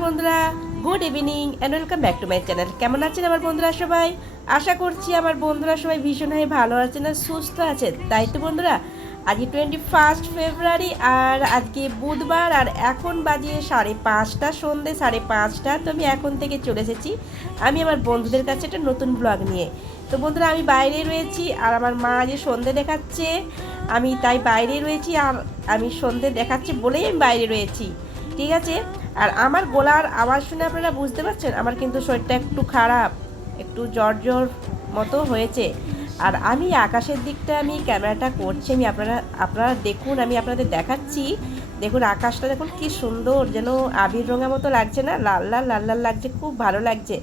বন্ধুরা good evening and welcome back to my channel কেমন আছেন আমার বন্ধুরা সবাই? আশা করছি আমার বন্ধুরা সবাই ভীষণ ভালো আছেন আর সুস্থ আছেন। তাই তো বন্ধুরা আজকে টোয়েন্টি ফার্স্ট ফেব্রুয়ারি আর আজকে বুধবার আর এখন বাজিয়ে সাড়ে পাঁচটা, সন্ধে সাড়ে পাঁচটা। তো আমি এখন থেকে চলে এসেছি। আমি আমার বন্ধুদের কাছে একটা নতুন ব্লগ নিয়ে। তো বন্ধুরা, আমি বাইরে রয়েছি আর আমার মা যে সন্ধে দেখাচ্ছে, আমি তাই বাইরে রয়েছি আর আমি সন্ধে দেখাচ্ছি বলেই আমি বাইরে রয়েছি। ঠিক আছে? আর আমার গলার আওয়াজ শুনে আপনারা বুঝতে পারছেন, আমার কিন্তু শরীরটা একটু খারাপ, একটু জ্বর জ্বর মতো হয়েছে। আর আমি আকাশের দিকটা, আমি ক্যামেরাটা করছি, আমি আপনারা আপনারা দেখুন, আমি আপনাদের দেখাচ্ছি। দেখুন, আকাশটা দেখুন কি সুন্দর, যেন আবির রঙা মতো লাগছে না? লাল লাল লাল লাল লাগছে, খুব ভালো লাগছে।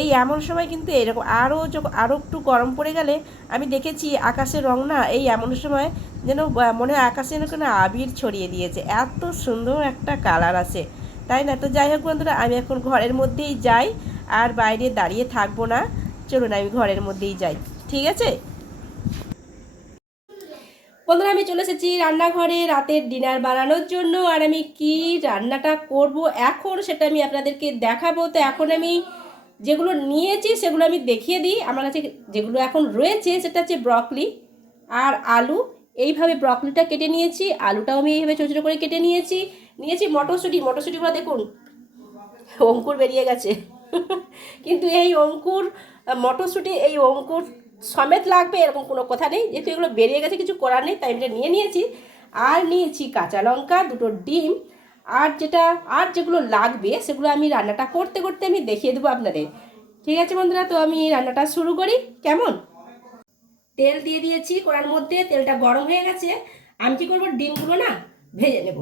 এই এমন সময় কিন্তু এরকম আরও যখন আরও একটু গরম পড়ে গেলে আমি দেখেছি আকাশের রং না, এই এমন সময় যেন মনে হয় আকাশে যেন কোনো আবির ছড়িয়ে দিয়েছে। এত সুন্দর একটা কালার আছে, তাই না? তো যাই হোক বন্ধুরা, আমি এখন ঘরের মধ্যেই যাই, আর বাইরে দাঁড়িয়ে থাকব না। চলুন, আমি ঘরের মধ্যেই যাই। ঠিক আছে? বন্ধুরা, আমি চলে এসেছি রান্নাঘরে রাতের ডিনার বানানোর জন্য, আর আমি কি রান্নাটা করব এখন সেটা আমি আপনাদেরকে দেখাবো। তো এখন আমি যেগুলো নিয়েছি সেগুলো আমি দেখিয়ে দিই। আমার কাছে যেগুলো এখন রয়েছে সেটা হচ্ছে ব্রকলি আর আলু। এইভাবে ব্রকলিটা কেটে নিয়েছি, আলুটাও আমি এইভাবে ছোটো ছোটো করে কেটে নিয়েছি। নিয়েছি মটরশুঁটি, মটরশুঁটিগুলো দেখুন, অঙ্কুর বেরিয়ে গেছে। কিন্তু এই অঙ্কুর, মটরশুঁটি, এই অঙ্কুর সমেত লাগবে, এরকম কোনো কথা নেই। যেহেতু এগুলো বেরিয়ে গেছে, কিছু করার নেই, তাই এটা নিয়ে নিয়েছি। আর নিয়েছি কাঁচা লঙ্কা, দুটো ডিম। আর যেটা, আর যেগুলো লাগবে, সেগুলো আমি রান্নাটা করতে করতে আমি দেখিয়ে দেবো আপনাদের। ঠিক আছে বন্ধুরা, তো আমি রান্নাটা শুরু করি। কেমন? তেল দিয়ে দিয়েছি কড়ার মধ্যে, তেলটা গরম হয়ে গেছে। আমি কী করব? ডিমগুলো না ভেজে নেব।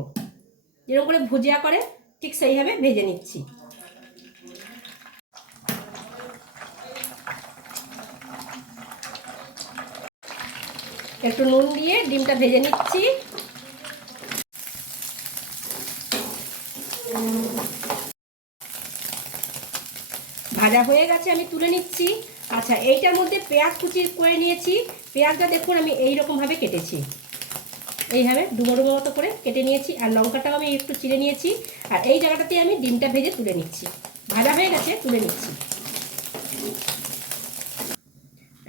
যেরকম করে ভুজিয়া করে, ঠিক সেইভাবে ভেজে নিচ্ছি। একটু নুন দিয়ে ডিমটা ভেজে নিচ্ছি। ভাজা হয়ে গেছে, আমি তুলে নিচ্ছি। আচ্ছা এইটার মধ্যে পেঁয়াজ কুচি করে নিয়েছি। পেঁয়াজটা দেখুন, আমি এই রকমভাবে কেটেছি। এইভাবে ডুবো ডুবো মতো করে কেটে নিয়েছি, আর লঙ্কাটাও আমি একটু চিড়ে নিয়েছি। আর এই জায়গাটাতে আমি ডিমটা ভেজে তুলে নিচ্ছি। ভাজা হয়ে গেছে, তুলে নিচ্ছি।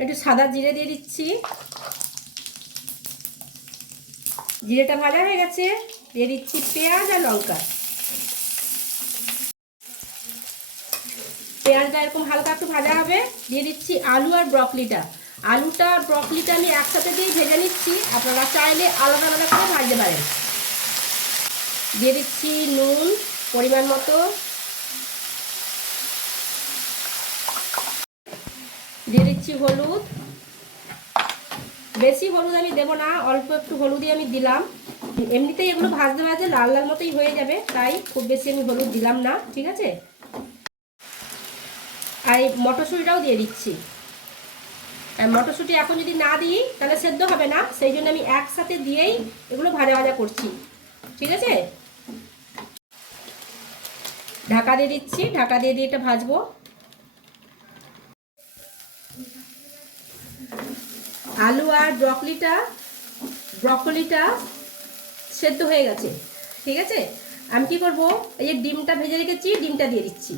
একটু সাদা জিরে দিয়ে দিচ্ছি। জিরেটা ভাজা হয়ে গেছে। দিয়ে দিচ্ছি পেঁয়াজ আর লঙ্কা। পেঁয়াজটা এরকম হালকা একটু ভাজা হবে। দিয়ে দিচ্ছি আলু আর ব্রকলিটা। আলুটা ব্রকলিটা আমি একসাথে দিয়ে ভেজে নিচ্ছি। আপনারা চাইলে আলাদা আলাদা করে ভাজতে পারেন। দিয়ে দিচ্ছি নুন পরিমাণ মতো। দিয়ে দিচ্ছি হলুদ। বেশি হলুদ আমি দেবো না, অল্প একটু হলুদই আমি দিলাম। এমনিতেই এগুলো ভাজতে ভাজতে লাল লাল মতোই হয়ে যাবে, তাই খুব বেশি আমি হলুদ দিলাম না, ঠিক আছে? আর এই মটরশুঁটিটাও দিয়ে দিচ্ছি। আর মটরশুঁটি এখন যদি না দিই, তাহলে সেদ্ধ হবে না, সেই জন্য আমি একসাথে দিয়েই এগুলো ভাজা ভাজা করছি, ঠিক আছে? ঢাকা দিয়ে দিচ্ছি, ঢাকা দিয়ে দিয়ে এটা ভাজবো আলু আর ব্রকলিটা ব্রকলিটা সেদ্ধ হয়ে গেছে। ঠিক আছে? আমি কি করব? এই যে ডিমটা ভেজে রেখেছি, ডিমটা দিয়ে দিচ্ছি।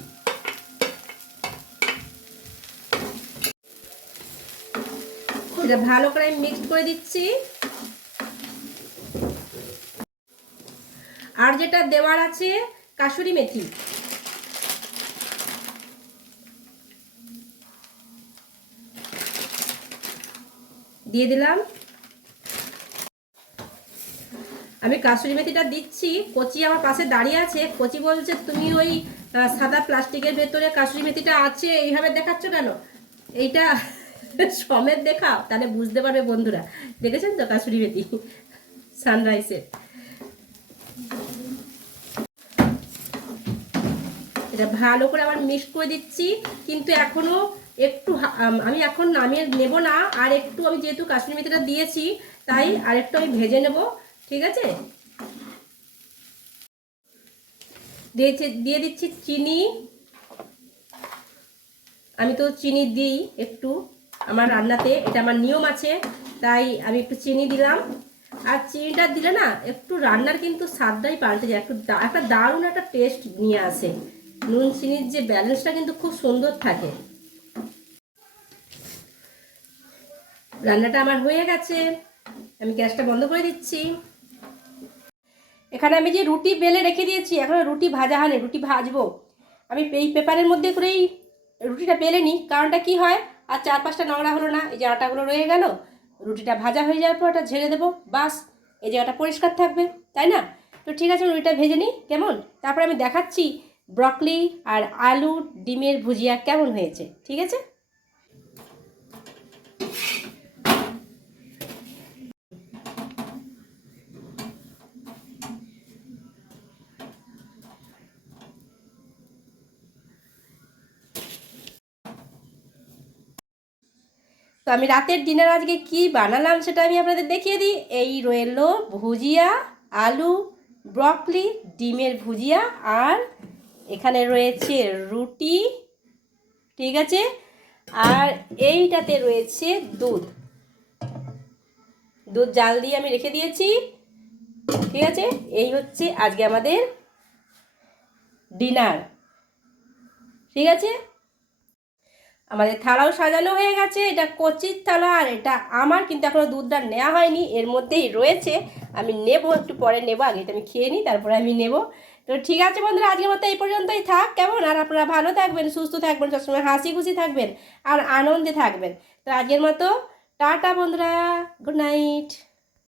ভালো করে মিক্সড করে দিচ্ছি। আর যেটা দেওয়ার আছে কাসুরি মেথি। দিয়ে দিলাম। আমি কাসুরি মেথিটা দিচ্ছি। কচি আমার পাশে দাঁড়িয়ে আছে। কচি বলছে, তুমি ওই সাদা প্লাস্টিকের ভেতরে কাসুরি মেথিটা আছে, এইভাবে দেখাচ্ছ কেন? এইটা সমেত দেখাও, তাহলে বুঝতে পারবে বন্ধুরা। দেখেছেন তো কাসুরি মেথি? সানরাইসের এটা ভালো করে আবার মিক্স করে দিচ্ছি কিন্তু এখনও একটু আমি এখন নামিয়ে নেব না আর একটু আমি যেহেতু কাশ্মীর মেথিটা দিয়েছি তাই আর একটু আমি ভেজে নেব ঠিক আছে? দিয়েছি দিয়ে দিচ্ছি চিনি। আমি তো চিনি দিই একটু আমার রান্নাতে এটা আমার নিয়ম আছে তাই আমি একটু চিনি দিলাম। আর চিনিটা দিলে না একটু রান্নার কিন্তু স্বাদটাই পাল্টে যায় একটু একটা দারুণ একটা টেস্ট নিয়ে আসে। নুন চিনির যে ব্যালেন্সটা কিন্তু খুব সুন্দর থাকে। রান্নাটা আমার হয়ে গেছে। আমি গ্যাসটা বন্ধ করে দিচ্ছি। এখানে আমি যে রুটি বেলে রেখে দিয়েছি, এখনও রুটি ভাজা হয়নি, রুটি ভাজবো। আমি এই পেপারের মধ্যে করেই রুটিটা বেলে নিই। কারণটা কি হয়? আর চার পাঁচটা নোংরা হলো না, এই যে আটাগুলো রয়ে গেল, রুটিটা ভাজা হয়ে যাওয়ার পর ওটা ঝেড়ে দেবো, বাস, এই জায়গাটা পরিষ্কার থাকবে, তাই না? তো ঠিক আছে, রুটিটা ভেজে নিই, কেমন? তারপরে আমি দেখাচ্ছি ব্রকলি আর আলু ডিমের ভুজিয়া কেমন হয়েছে? ঠিক আছে? তো আমি রাতের ডিনার আজকে কি বানালাম সেটা আমি আপনাদের দেখিয়ে দিই। এই রইল ভুজিয়া, আলু, ব্রকলি, ডিমের ভুজিয়া আর এখানে রয়েছে রুটি, ঠিক আছে? আর এইটাতে রয়েছে দুধ। দুধ জাল দিয়ে আমি রেখে দিয়েছি, ঠিক আছে? এই হচ্ছে আজকে আমাদের ডিনার, ঠিক আছে? আমাদের থালাও সাজানো হয়ে গেছে, এটা কচির থালা আর এটা আমার, কিন্তু এখনও দুধটা নেওয়া হয়নি, এর মধ্যেই রয়েছে। আমি নেব, একটু পরে নেব, আগে এটা আমি খেয়ে নিই, তারপরে আমি নেব। তো ঠিক আছে বন্ধুরা, আজকের মতো এই পর্যন্তই থাক। কেমন? আর আপনারা ভালো থাকবেন, সুস্থ থাকবেন, সবসময় হাসি খুশি থাকবেন আর আনন্দে থাকবেন। তো আজকের মতো, টাটা বন্ধুরা, গুড নাইট।